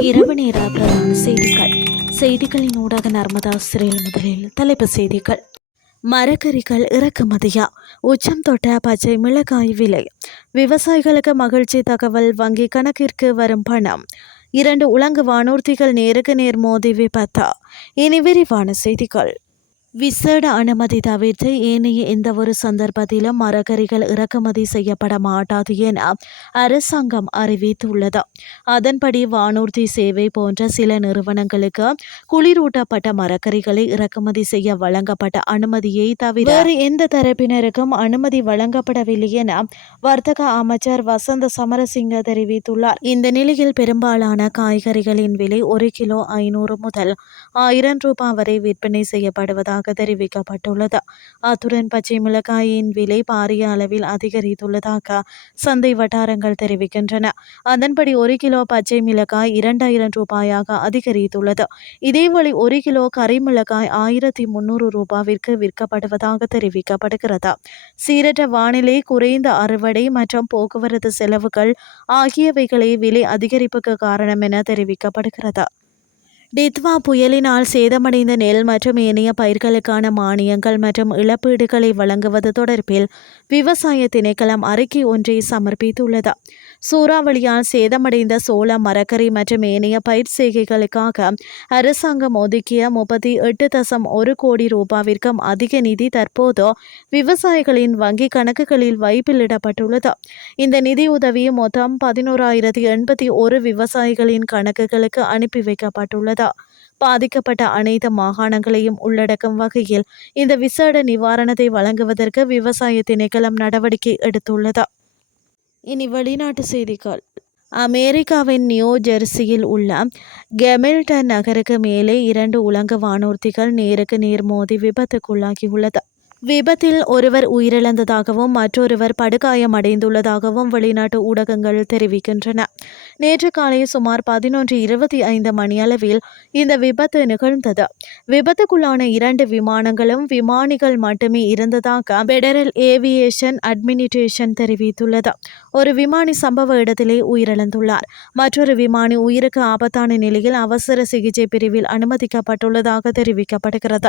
இரவு நேர பிரதான செய்திகள். செய்திகளின் ஊடாக நர்மதா சிறையில் முதலில் தலைப்பு செய்திகள். மரக்கறிகள் இறக்குமதியா? உச்சம் தொட்ட பச்சை மிளகாய் விலை. விவசாயிகளுக்கு மகிழ்ச்சி தகவல் வங்கி கணக்கிற்கு வரும் பணம். இரண்டு உலங்கு வானூர்திகள் நேருக்கு நேர் மோதி விபத்தா? இனி விரிவான செய்திகள். விசேட அனுமதி தவிர்த்து ஏனைய எந்த ஒரு சந்தர்ப்பத்திலும் மரக்கறிகள் இறக்குமதி செய்யப்பட மாட்டாது என அரசாங்கம் அறிவித்துள்ளது. அதன்படி வானூர்தி சேவை போன்ற சில நிறுவனங்களுக்கு குளிரூட்டப்பட்ட மரக்கறிகளை இறக்குமதி செய்ய வழங்கப்பட்ட அனுமதியை தவிர வேறு எந்த தரப்பினருக்கும் அனுமதி வழங்கப்படவில்லை என வர்த்தக அமைச்சர் வசந்த சமரசிங்க தெரிவித்துள்ளார். இந்த நிலையில் பெரும்பாலான காய்கறிகளின் விலை ஒரு கிலோ ஐநூறு முதல் ஆயிரம் ரூபாய் வரை விற்பனை செய்யப்படுவதாக தெரிவிக்கப்பட்டுள்ளது. அத்துடன் பச்சை மிளகாயின் விலை பாரிய அளவில் அதிகரித்துள்ளதாக சந்தை வட்டாரங்கள் தெரிவிக்கின்றன. அதன்படி ஒரு கிலோ பச்சை மிளகாய் இரண்டாயிரம் ரூபாயாக அதிகரித்துள்ளது. இதேவேளை ஒரு கிலோ கரை மிளகாய் ஆயிரத்தி முன்னூறு ரூபாவிற்கு விற்கப்படுவதாக தெரிவிக்கப்படுகிறது. சீரற்ற வானிலை குறைந்த அறுவடை மற்றும் போக்குவரத்து செலவுகள் ஆகியவைகளே விலை அதிகரிப்புக்கு காரணம் என தெரிவிக்கப்படுகிறது. டித்வா புயலினால் சேதமடைந்த நெல் மற்றும் ஏனைய பயிர்களுக்கான மானியங்கள் மற்றும் இழப்பீடுகளை வழங்குவது தொடர்பில் விவசாய திணைக்களம் அறிக்கை ஒன்றை சமர்ப்பித்துள்ளது. சூறாவளியால் சேதமடைந்த சோள மரக்கறி மற்றும் ஏனைய பயிர் செய்கைகளுக்காக அரசாங்கம் ஒதுக்கிய முப்பத்தி எட்டு தசம் ஒரு கோடி ரூபாவிற்கும் அதிக நிதி தற்போது விவசாயிகளின் வங்கி கணக்குகளில் வைப்பிலிடப்பட்டுள்ளது. இந்த நிதி உதவி மொத்தம் பதினோராயிரத்தி எண்பத்தி ஒரு விவசாயிகளின் கணக்குகளுக்கு அனுப்பி வைக்கப்பட்டுள்ளது. பாதிக்கப்பட்ட அனைத்து மாகாணங்களையும் உள்ளடக்கும் வகையில் இந்த விசேட நிவாரணத்தை வழங்குவதற்கு விவசாய திணைக்களம் நடவடிக்கை எடுத்துள்ளது. இனி வெளிநாட்டு செய்திகள். அமெரிக்காவின் நியூ ஜெர்சியில் உள்ள கெமில்டன் நகருக்கு மேலே இரண்டு உலங்க வானூர்திகள் நேருக்கு நேர் மோதி விபத்துக்குள்ளாகியுள்ளது. விபத்தில் ஒருவர் உயிரிழந்ததாகவும் மற்றொருவர் படுகாயமடைந்துள்ளதாகவும் வெளிநாட்டு ஊடகங்கள் தெரிவிக்கின்றன. நேற்று காலை சுமார் பதினொன்று இருபத்தி ஐந்து மணியளவில் இந்த விபத்து நிகழ்ந்தது. விபத்துக்குள்ளான இரண்டு விமானங்களும் விமானிகள் மட்டுமே இருந்ததாக பெடரல் ஏவியேஷன் அட்மினிஸ்ட்ரேஷன் தெரிவித்துள்ளது. ஒரு விமானி சம்பவ இடத்திலே உயிரிழந்துள்ளார். மற்றொரு விமானி உயிருக்கு ஆபத்தான நிலையில் அவசர சிகிச்சை பிரிவில் அனுமதிக்கப்பட்டுள்ளதாக தெரிவிக்கப்படுகிறது.